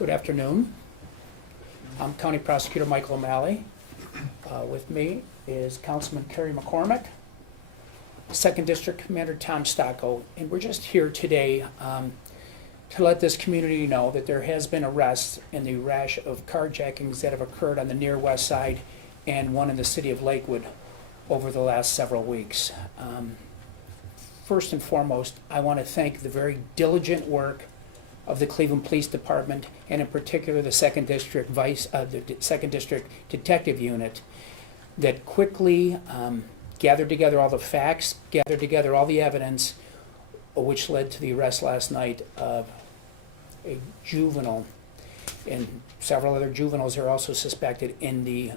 Good afternoon. I'm County Prosecutor Michael O'Malley. With me is Councilman Kerry McCormick, 2nd District Commander Tom Stocco, and we're just here today to let this community know that there has been arrests in the rash of carjackings that have occurred on the near west side and one in the city of Lakewood over the last several weeks. First and foremost, I want to thank the very diligent work of the Cleveland Police Department, and in particular the 2nd District the 2nd District Detective Unit, that quickly gathered together all the facts, gathered together all the evidence, which led to the arrest last night of a juvenile, and several other juveniles are also suspected in the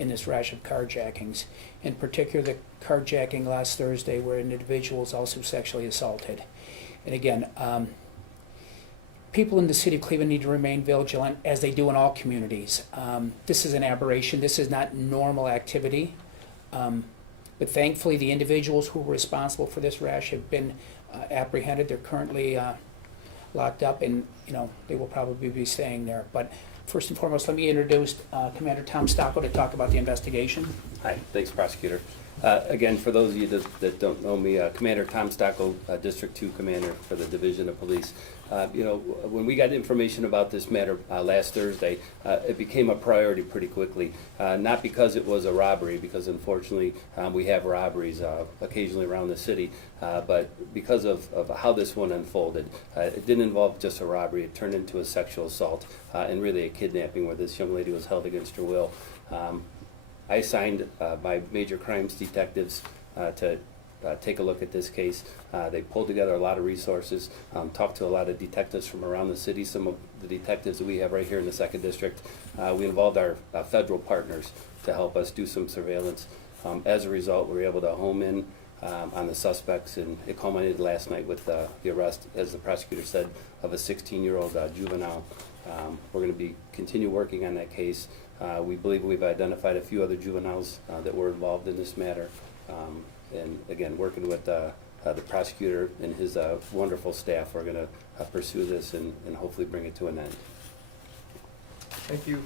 in this rash of carjackings. In particular, the carjacking last Thursday where an individual was also sexually assaulted. And again, people in the city of Cleveland need to remain vigilant, as they do in all communities. This is an aberration. This is not normal activity. But thankfully, the individuals who were responsible for this rash have been apprehended. They're currently locked up, and they will probably be staying there. But first and foremost, let me introduce Commander Tom Stocco to talk about the investigation. Hi, thanks, Prosecutor. Again, for those of you that don't know me, Commander Tom Stocco, District 2 Commander for the Division of Police. When we got information about this matter last Thursday, it became a priority pretty quickly. Not because it was a robbery, because unfortunately we have robberies occasionally around the city, but because of how this one unfolded. It didn't involve just a robbery. It turned into a sexual assault and really a kidnapping where this young lady was held against her will. I assigned my major crimes detectives to take a look at this case. They pulled together a lot of resources, talked to a lot of detectives from around the city, some of the detectives that we have right here in the 2nd District. We involved our federal partners to help us do some surveillance. As a result, we were able to home in on the suspects, and it culminated last night with the arrest, as the prosecutor said, of a 16-year-old juvenile. We're going to continue working on that case. We believe we've identified a few other juveniles that were involved in this matter. And again, working with the prosecutor and his wonderful staff, we're going to pursue this and hopefully bring it to an end. Thank you.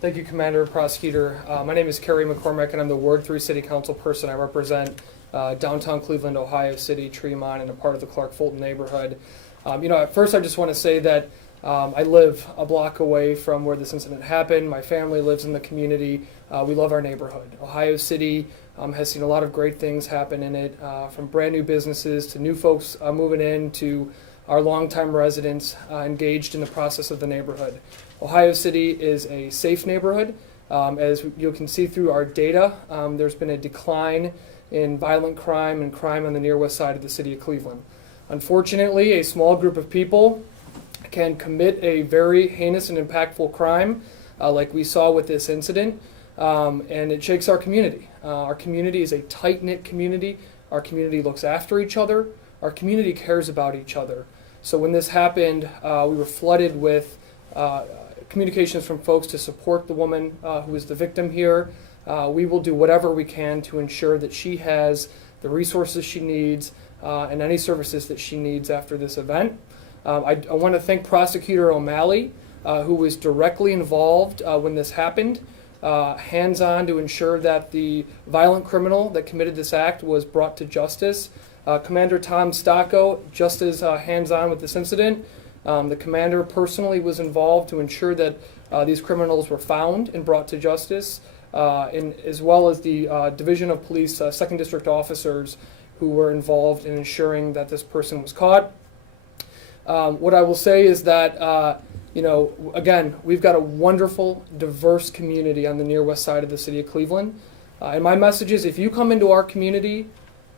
Thank you, Commander, Prosecutor. My name is Kerry McCormick, and I'm the Ward 3 City Council person. I represent downtown Cleveland, Ohio City, Tremont, and a part of the Clark-Fulton neighborhood. At first I just want to say that I live a block away from where this incident happened. My family lives in the community. We love our neighborhood. Ohio City has seen a lot of great things happen in it, from brand new businesses to new folks moving in to our longtime residents engaged in the process of the neighborhood. Ohio City is a safe neighborhood. As you can see through our data, there's been a decline in violent crime and crime on the near west side of the city of Cleveland. Unfortunately, a small group of people can commit a very heinous and impactful crime like we saw with this incident, and it shakes our community. Our community is a tight-knit community. Our community looks after each other. Our community cares about each other. So when this happened, we were flooded with communications from folks to support the woman who is the victim here. We will do whatever we can to ensure that she has the resources she needs and any services that she needs after this event. I want to thank Prosecutor O'Malley, who was directly involved when this happened, hands-on to ensure that the violent criminal that committed this act was brought to justice. Commander Tom Stocco, just as hands-on with this incident. The commander personally was involved to ensure that these criminals were found and brought to justice, as well as the Division of Police 2nd District officers who were involved in ensuring that this person was caught. What I will say is that, again, we've got a wonderful, diverse community on the near west side of the city of Cleveland. And my message is, if you come into our community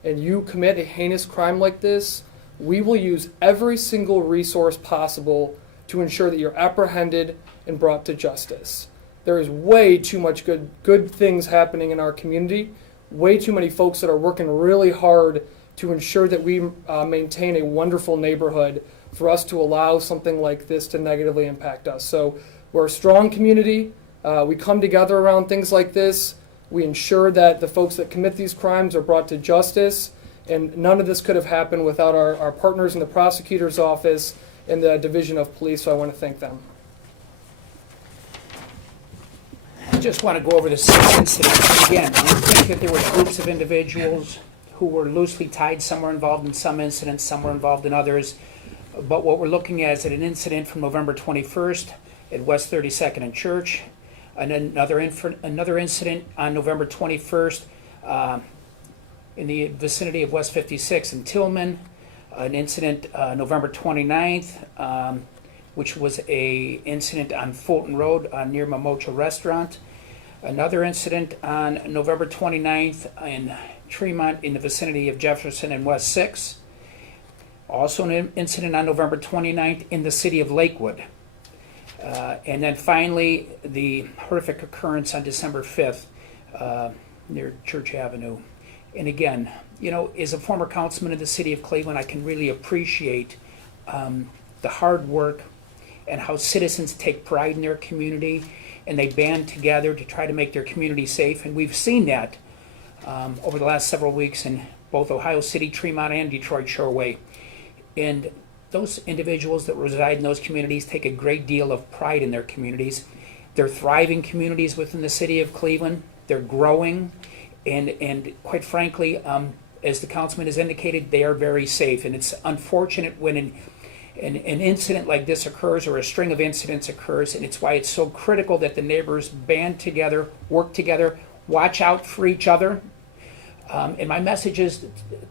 and you commit a heinous crime like this, we will use every single resource possible to ensure that you're apprehended and brought to justice. There is way too much good things happening in our community, way too many folks that are working really hard to ensure that we maintain a wonderful neighborhood for us to allow something like this to negatively impact us. So we're a strong community. We come together around things like this. We ensure that the folks that commit these crimes are brought to justice. And none of this could have happened without our partners in the prosecutor's office in the Division of Police, so I want to thank them. I just want to go over the six incidents. Again, we think that there were groups of individuals who were loosely tied. Some were involved in some incidents, some were involved in others. But what we're looking at is an incident from November 21st at West 32nd and Church, and another incident on November 21st in the vicinity of West 56 in Tillman, an incident November 29th, which was a incident on Fulton Road near Mamocha Restaurant, another incident on November 29th in Tremont in the vicinity of Jefferson and West 6, also an incident on November 29th in the city of Lakewood. And then finally, the horrific occurrence on December 5th near Church Avenue. And again, you know, as a former councilman in the city of Cleveland, I can really appreciate the hard work and how citizens take pride in their community and they band together to try to make their community safe. And we've seen that over the last several weeks in both Ohio City, Tremont, and Detroit Shoreway. And those individuals that reside in those communities take a great deal of pride in their communities. They're thriving communities within the city of Cleveland. They're growing, and quite frankly, as the councilman has indicated, they are very safe. And it's unfortunate when an incident like this occurs or a string of incidents occurs, and it's why it's so critical that the neighbors band together, work together, watch out for each other. And my message is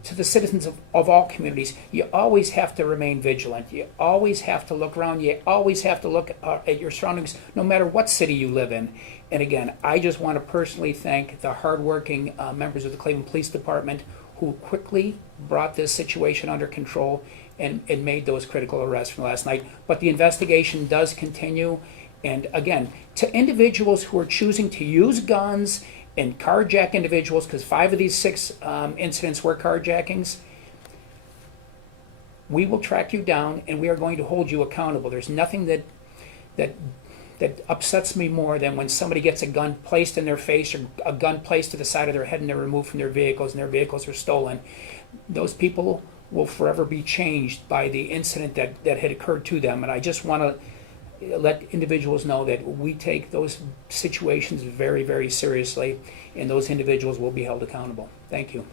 to the citizens of all communities, you always have to remain vigilant. You always have to look around. You always have to look at your surroundings, no matter what city you live in. And again, I just want to personally thank the hardworking members of the Cleveland Police Department who quickly brought this situation under control and made those critical arrests from last night. But the investigation does continue. And again, to individuals who are choosing to use guns and carjack individuals, because 5 of these 6 incidents were carjackings, we will track you down and we are going to hold you accountable. There's nothing that upsets me more than when somebody gets a gun placed in their face or a gun placed to the side of their head and they're removed from their vehicles and their vehicles are stolen. Those people will forever be changed by the incident that had occurred to them. And I just want to let individuals know that we take those situations very, very seriously, and those individuals will be held accountable. Thank you.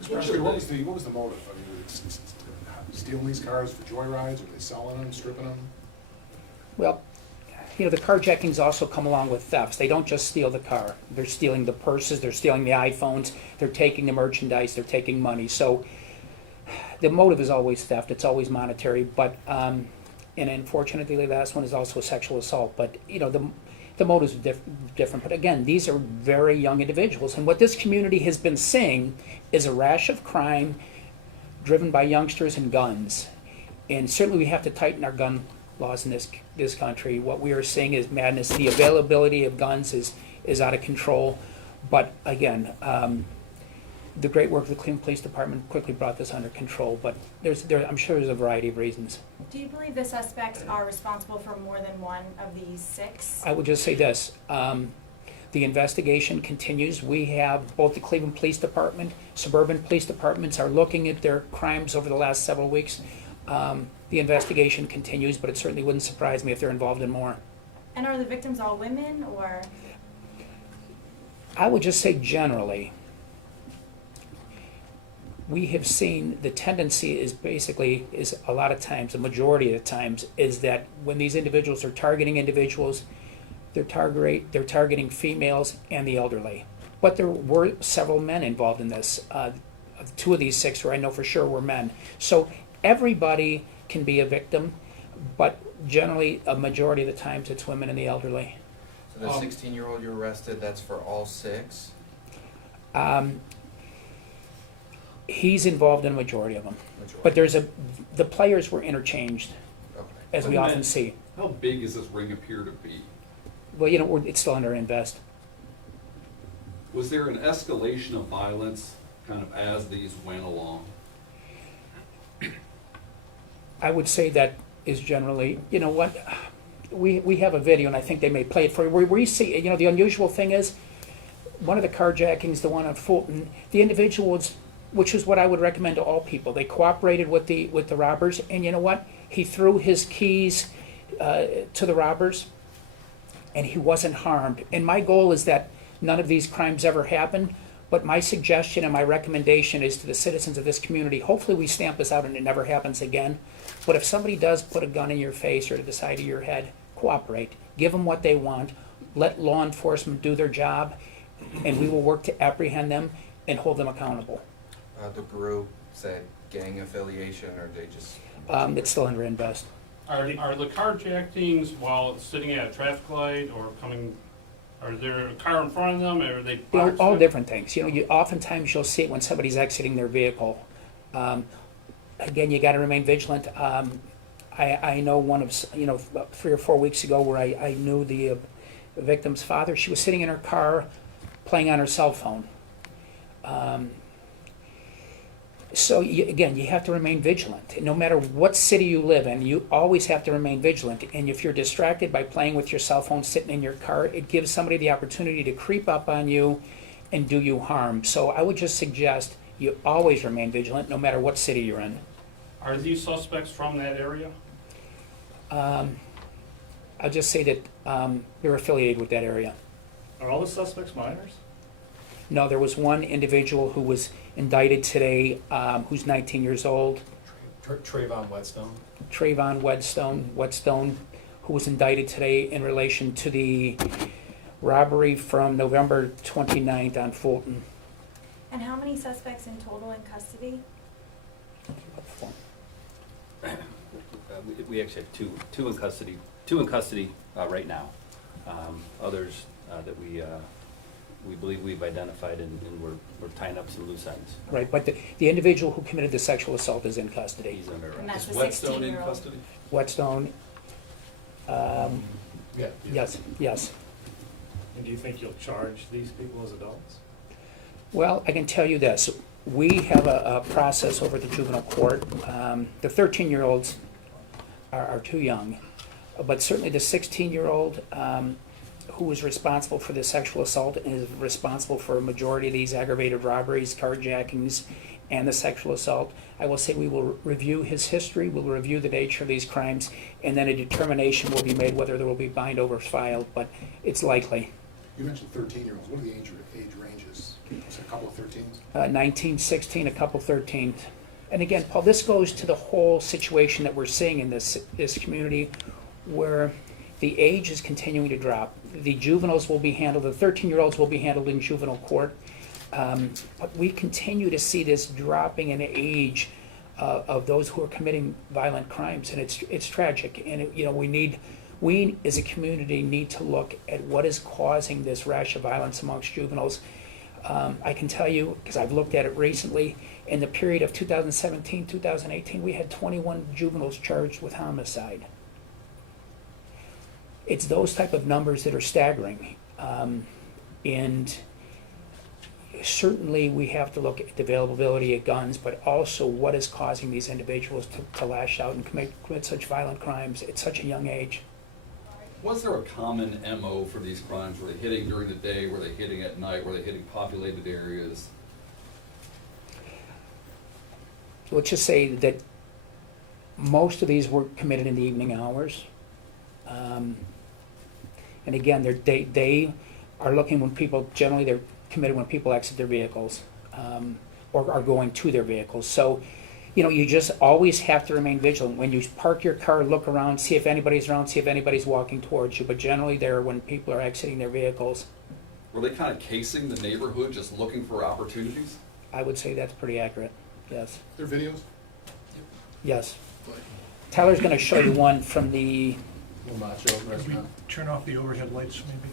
Especially, what was the motive? I mean, it's stealing these cars for joyrides, or are they selling them, stripping them? Well, you know, the carjackings also come along with thefts. They don't just steal the car. They're stealing the purses, they're stealing the iPhones, they're taking the merchandise, they're taking money. So the motive is always theft, it's always monetary, but and unfortunately, the last one is also a sexual assault. But you know, the motives are different. But again, these are very young individuals, and what this community has been seeing is a rash of crime driven by youngsters and guns. And certainly, we have to tighten our gun laws in this country. What we are seeing is madness. The availability of guns is out of control. But again, the great work of the Cleveland Police Department quickly brought this under control. But I'm sure there's a variety of reasons. Do you believe the suspects are responsible for more than one of these 6? I would just say this. The investigation continues. We have both the Cleveland Police Department, suburban police departments are looking at their crimes over the last several weeks. The investigation continues, but it certainly wouldn't surprise me if they're involved in more. And are the victims all women, or? I would just say generally, we have seen the tendency is a lot of times, the majority of the times, is that when these individuals are targeting individuals, they're targeting females and the elderly. But there were several men involved in this. 2 of these 6 where I know for sure were men. So everybody can be a victim, but generally a majority of the times it's women and the elderly. So the 16-year-old you arrested, that's for all 6? He's involved in a majority of them. But the players were interchanged, Okay. as we often see. How big does this ring appear to be? Well, you know, it's still under invest. Was there an escalation of violence kind of as these went along? I would say that is generally, you know what, we have a video, and I think they may play it for you, where we see, you know, the unusual thing is, one of the carjackings, the one on Fulton, the individuals, which is what I would recommend to all people, they cooperated with the robbers, and you know what, He threw his keys to the robbers, and he wasn't harmed. And my goal is that none of these crimes ever happen, but my suggestion and my recommendation is to the citizens of this community, hopefully we stamp this out and it never happens again. But if somebody does put a gun in your face or to the side of your head, cooperate. Give them what they want. Let law enforcement do their job, and we will work to apprehend them and hold them accountable. The group said gang affiliation, or they just? It's still under invest. Are the carjackings while sitting at a traffic light or coming, are there a car in front of them, or are they boxed? All different things. Oftentimes you'll see it when somebody's exiting their vehicle. Again, you gotta remain vigilant. I know about 3 or 4 weeks ago where I knew the victim's father. She was sitting in her car playing on her cell phone. So you have to remain vigilant. No matter what city you live in, you always have to remain vigilant. And if you're distracted by playing with your cell phone sitting in your car, it gives somebody the opportunity to creep up on you and do you harm. So I would just suggest you always remain vigilant, no matter what city you're in. Are these suspects from that area? I'll just say that they're affiliated with that area. Are all the suspects minors? No, there was one individual who was indicted today, who's 19 years old. Trayvon Whetstone. Trayvon Whetstone, who was indicted today in relation to the robbery from November 29th on Fulton. And how many suspects in total in custody? We actually have two in custody right now. Others that we believe we've identified, and we're tying up some loose ends. Right, but the individual who committed the sexual assault is in custody. He's under And arrest. that's Is the Whetstone in 16-year-old. custody? Whetstone, Yeah. yes. And do you think you'll charge these people as adults? Well, I can tell you this. We have a process over at the juvenile court. The 13-year-olds are too young, but certainly the 16-year-old who was responsible for the sexual assault and is responsible for a majority of these aggravated robberies, carjackings, and the sexual assault, I will say we will review his history, we'll review the nature of these crimes, and then a determination will be made whether there will be bindovers filed, but it's likely. You mentioned 13-year-olds. What are the age ranges? Is it a couple of 13s? 19, 16, a couple 13s. And again, Paul, this goes to the whole situation that we're seeing in this community where the age is continuing to drop. The juveniles will be handled, the 13-year-olds will be handled in juvenile court. But we continue to see this dropping in age of those who are committing violent crimes, and it's tragic. And we as a community need to look at what is causing this rash of violence amongst juveniles. I can tell you, because I've looked at it recently, in the period of 2017, 2018, we had 21 juveniles charged with homicide. It's those type of numbers that are staggering. And certainly we have to look at the availability of guns, but also what is causing these individuals to lash out and commit such violent crimes at such a young age. Was there a common MO for these crimes? Were they hitting during the day? Were they hitting at night? Were they hitting populated areas? Let's just say that most of these were committed in the evening hours. And again, they are looking when people, generally they're committed when people exit their vehicles or are going to their vehicles. So, you just always have to remain vigilant. When you park your car, look around, see if anybody's around, see if anybody's walking towards you. But generally they're when people are exiting their vehicles. Were they kind of casing the neighborhood, just looking for opportunities? I would say that's pretty accurate, yes. Their videos? Yes. Tyler's going to show you one from the, Macho restaurant. Turn off the overhead lights, maybe?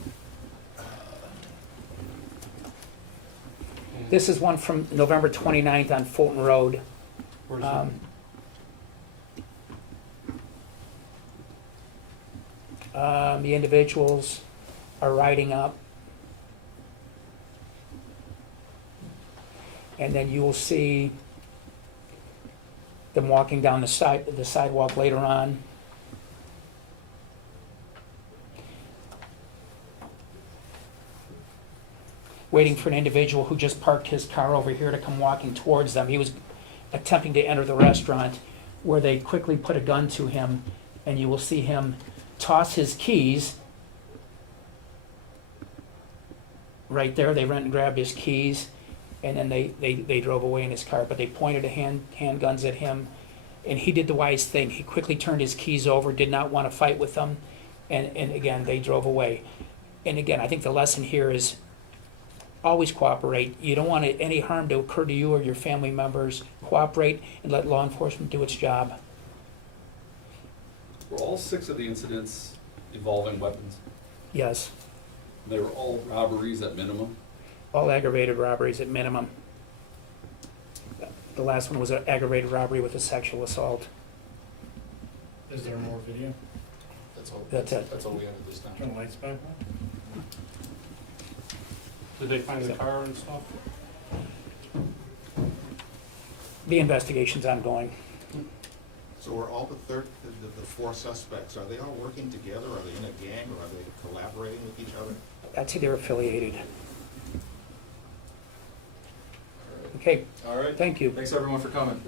this is one from November 29th on Fulton Road. Where's The individuals are riding up. And then you will see them walking down the sidewalk later on. Waiting for an individual who just parked his car over here to come walking towards them. He was attempting to enter the restaurant where they quickly put a gun to him, and you will see him toss his keys. Right there, they went and grabbed his keys, and then they drove away in his car, but they pointed handguns at him, and he did the wise thing. He quickly turned his keys over, did not want to fight with them, and again, they drove away. And again, I think the lesson here is always cooperate. You don't want any harm to occur to you or your family members. Cooperate and let law enforcement do its job. Were all 6 of the incidents involving weapons? Yes, They were all robberies at minimum? all aggravated robberies at minimum. The last one was an aggravated robbery with a sexual assault. Is there more video? That's it. That's all we have at this time. Turn the lights back on? Did they find the car and stuff? The investigation's ongoing. So are all the 4 suspects, are they all working together? Are they in a gang, or are they collaborating with each other? I'd say they're affiliated. Okay, All right. thank you. Thanks everyone for coming.